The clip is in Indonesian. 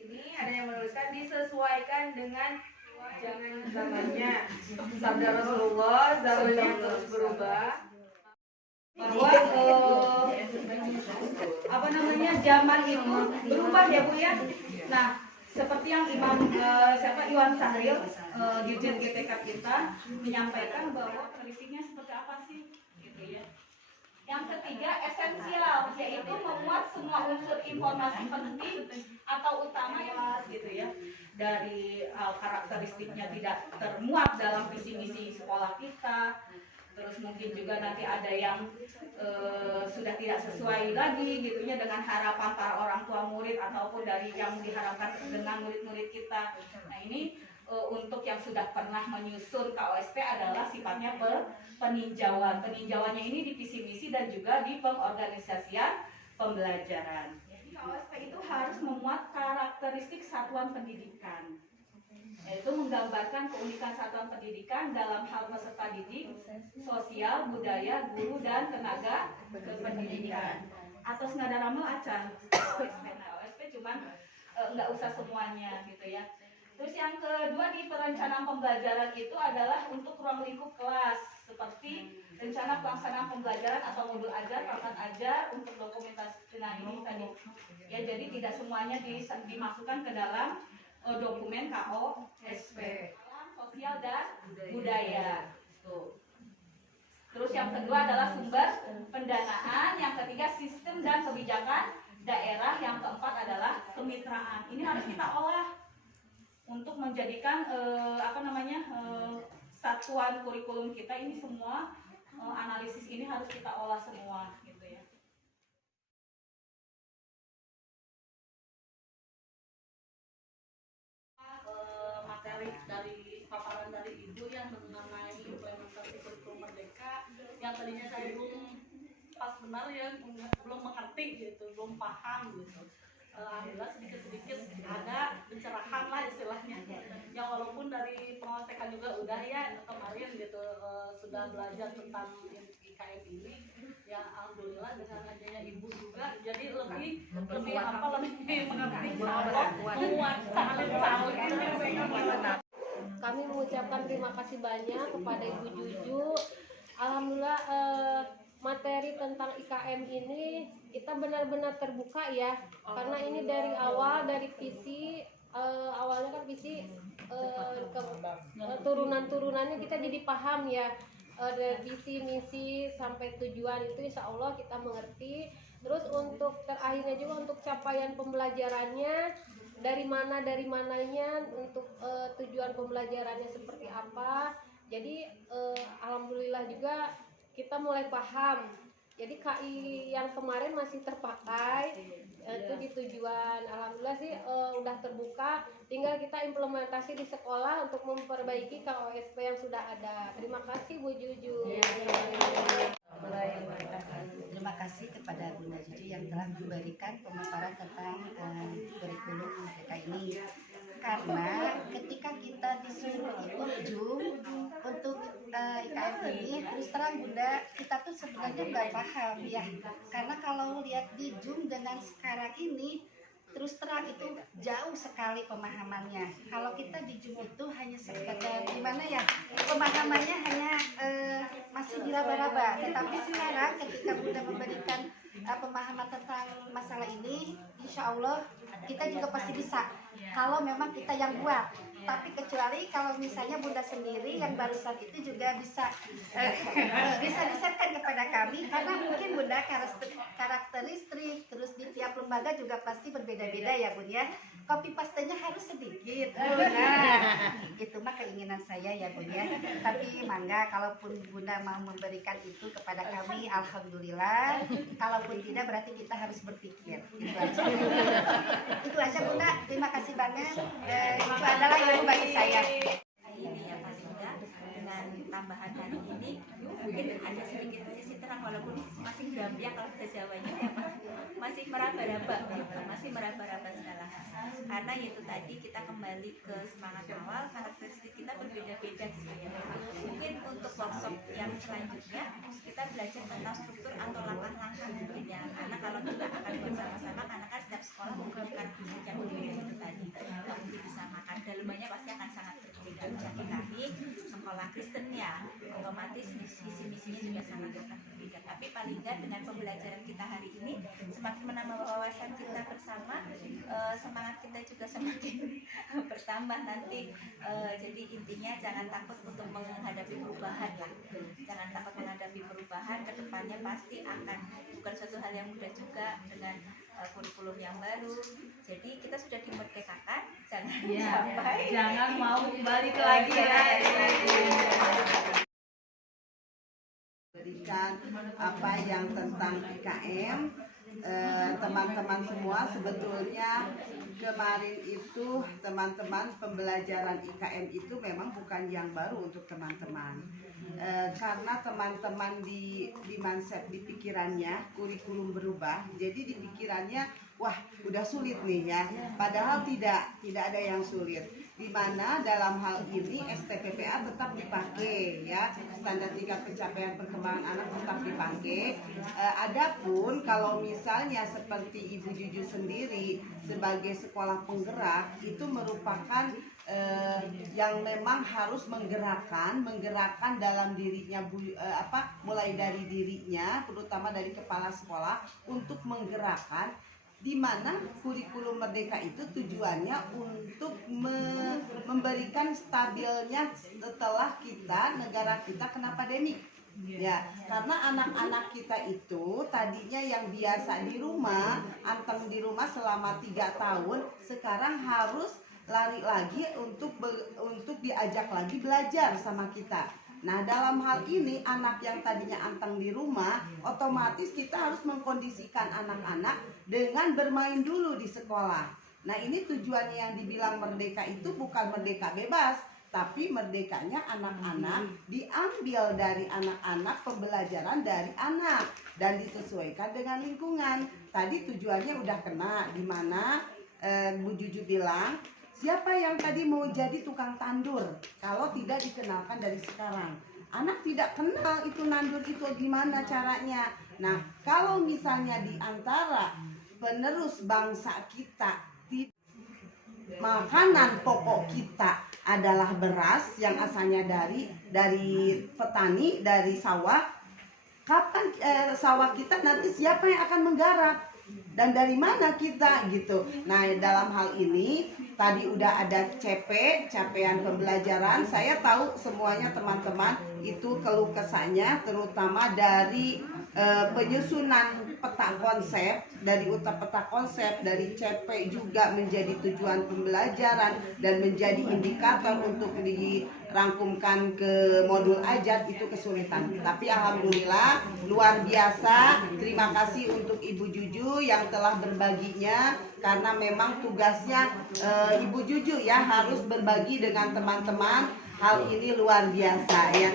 Sini ada yang menuliskan disesuaikan dengan jangan zamannya. Sabda Rasulullah, zaman yang terus berubah. Bahwa zaman itu berubah ya Bu ya. Nah, seperti yang Iwan Sahril Dirjen GTK kita menyampaikan bahwa kritiknya seperti apa sih gitu ya. Yang ketiga esensial, yaitu memuat semua unsur informasi penting atau utama ya gitu ya. Dari karakteristiknya tidak termuat dalam visi misi sekolah kita. Terus mungkin juga nanti ada yang sudah tidak sesuai lagi gitunya dengan harapan para orang tua murid ataupun dari yang diharapkan dengan murid-murid kita. Nah ini untuk yang sudah pernah menyusun KOSP adalah sifatnya peninjauan. Peninjauannya ini di visi misi dan juga di pengorganisasian pembelajaran. Jadi KOSP itu harus memuat karakteristik satuan pendidikan, yaitu menggambarkan keunikan satuan pendidikan dalam hal peserta didik, sosial, budaya, guru, dan tenaga kependidikan. Atas nada ramal acan OSP. Nah, OSP cuman nggak usah semuanya gitu ya. Terus yang kedua di perencanaan pembelajaran itu adalah untuk ruang lingkup kelas, seperti rencana pelaksanaan pembelajaran atau modul ajar, papan ajar, untuk dokumentasi. Nah ini tadi ya, jadi tidak semuanya dimasukkan ke dalam dokumen KOSP. Sosial dan budaya. Tuh. Terus yang kedua adalah sumber pendanaan, yang ketiga sistem dan kebijakan daerah, yang keempat adalah kemitraan. Ini harus kita olah untuk menjadikan satuan kurikulum kita ini semua. Analisis ini harus kita olah semua gitu ya. Materi dari paparan dari Ibu yang mengenai implementasi kurikulum merdeka yang tadinya saya belum pas benar ya, belum mengerti gitu, belum paham gitu. Alhamdulillah sedikit-sedikit ada pencerahan lah istilahnya. Yang walaupun dari pengawas TK juga udah ya kemarin gitu sudah belajar tentang IKM ini. Ya alhamdulillah dengan adanya Ibu juga jadi lebih mengerti, menguat salin. Kami mengucapkan terima kasih banyak kepada Ibu Juju. Alhamdulillah materi tentang IKM ini kita benar-benar terbuka ya, karena ini dari awal, dari visi awalnya kan visi turunan-turunannya kita jadi paham ya, dari visi misi sampai tujuan itu insya Allah kita mengerti. Terus untuk terakhirnya juga untuk capaian pembelajarannya dari mananya untuk tujuan pembelajarannya seperti apa. Jadi alhamdulillah juga kita mulai paham. Jadi KI yang kemarin masih terpakai itu di tujuan. Alhamdulillah sih udah terbuka, tinggal kita implementasi di sekolah untuk memperbaiki KOSP yang sudah ada. Terima kasih Bu Juju. Terima kasih kepada Bunda Juju yang telah memberikan pemaparan tentang kurikulum merdeka ini. Karena ketika kita disuruh ikut Zoom untuk IKM ini, terus terang Bunda, kita tuh sebenarnya nggak paham ya. Karena kalau lihat di Zoom dengan sekarang ini, terus terang itu jauh sekali pemahamannya. Kalau kita di Zoom itu hanya sekedar gimana ya, pemahamannya hanya masih diraba-raba. Tetapi sekarang ketika Bunda memberikan pemahaman tentang masalah ini, insya Allah kita juga pasti bisa. Kalau memang kita yang buat, tapi kecuali kalau misalnya Bunda sendiri yang barusan itu juga bisa diserahkan kepada kami, karena mungkin Bunda karakteristik terus di tiap lembaga juga pasti berbeda-beda ya Bun ya. Copy pastenya harus sedikit. Nah, itu mah keinginan saya ya Bun ya. Tapi mangga kalaupun Bunda mau memberikan itu kepada kami, alhamdulillah. Kalaupun tidak berarti kita harus berpikir. Itu aja. Itu aja Bunda. Terima kasih banget. Itu adalah ilmu bagi saya. Ini ya paling enggak dengan tambahan hari ini mungkin ada sedikit sisi terang, walaupun masih gambia kalau bahasa Jawanya siapa, masih meraba-raba gitu, masih meraba-raba segala hal. Karena itu tadi kita kembali ke semangat awal, karakteristik kita berbeda-beda gitu ya. Mungkin untuk workshop yang selanjutnya kita belajar tentang struktur atau langkah-langkah mungkin ya, karena kalau kita akan bersama-sama karena kan setiap setiap sekolah memberikan yang berbeda itu tadi. Mungkin bisa makan dalamannya pasti akan sangat berbeda. Bagi kami sekolah Kristen ya, otomatis misi-misinya juga sangat akan berbeda. Tapi paling nggak dengan pembelajaran kita hari ini semakin menambah wawasan kita bersama, semangat kita juga semakin bertambah nanti. Jadi intinya jangan takut untuk menghadapi perubahan lah. Jangan takut menghadapi perubahan, kedepannya pasti akan bukan suatu hal yang mudah juga dengan kurikulum yang baru. Jadi kita sudah dimerdekakan, Jangan mau balik lagi ya. Berikan apa yang tentang IKM, teman-teman semua sebetulnya kemarin itu teman-teman pembelajaran IKM itu memang bukan yang baru untuk teman-teman. Karena teman-teman di mindset, di pikirannya kurikulum berubah, jadi di pikirannya wah udah sulit nih ya, padahal tidak ada yang sulit, di mana dalam hal ini STPPA tetap dipakai ya, standar tingkat pencapaian perkembangan anak tetap dipakai. Adapun kalau misalnya seperti Ibu Juju sendiri sebagai sekolah penggerak itu merupakan yang memang harus menggerakkan dalam dirinya mulai dari dirinya, terutama dari kepala sekolah untuk menggerakkan, di mana kurikulum merdeka itu tujuannya untuk memberikan stabilnya setelah negara kita kena pandemi. Ya, karena anak-anak kita itu tadinya yang biasa di rumah, anteng di rumah selama 3 tahun, sekarang harus lari lagi untuk diajak lagi belajar sama kita. Nah, dalam hal ini anak yang tadinya anteng di rumah, otomatis kita harus mengkondisikan anak-anak dengan bermain dulu di sekolah. Nah, ini tujuannya yang dibilang merdeka itu bukan merdeka bebas, tapi merdekanya anak-anak diambil dari anak-anak, pembelajaran dari anak dan disesuaikan dengan lingkungan. Tadi tujuannya udah kena, di mana Bu Juju bilang, siapa yang tadi mau jadi tukang tandur kalau tidak dikenalkan dari sekarang? Anak tidak kenal itu nandur itu gimana caranya. Nah, kalau misalnya di antara penerus bangsa kita, makanan pokok kita adalah beras yang asalnya dari petani, dari sawah. Kapan sawah kita nanti siapa yang akan menggarap? Dan dari mana kita gitu. Nah, dalam hal ini tadi udah ada capaian pembelajaran. Saya tahu semuanya teman-teman itu keluh kesahnya, terutama dari penyusunan peta konsep, dari peta konsep, dari CP juga menjadi tujuan pembelajaran dan menjadi indikator untuk dirangkumkan ke modul ajar, itu kesulitan. Tapi alhamdulillah luar biasa. Terima kasih untuk Ibu Juju yang telah berbaginya, karena memang tugasnya Ibu Juju ya harus berbagi dengan teman-teman. Hal ini luar biasa ya.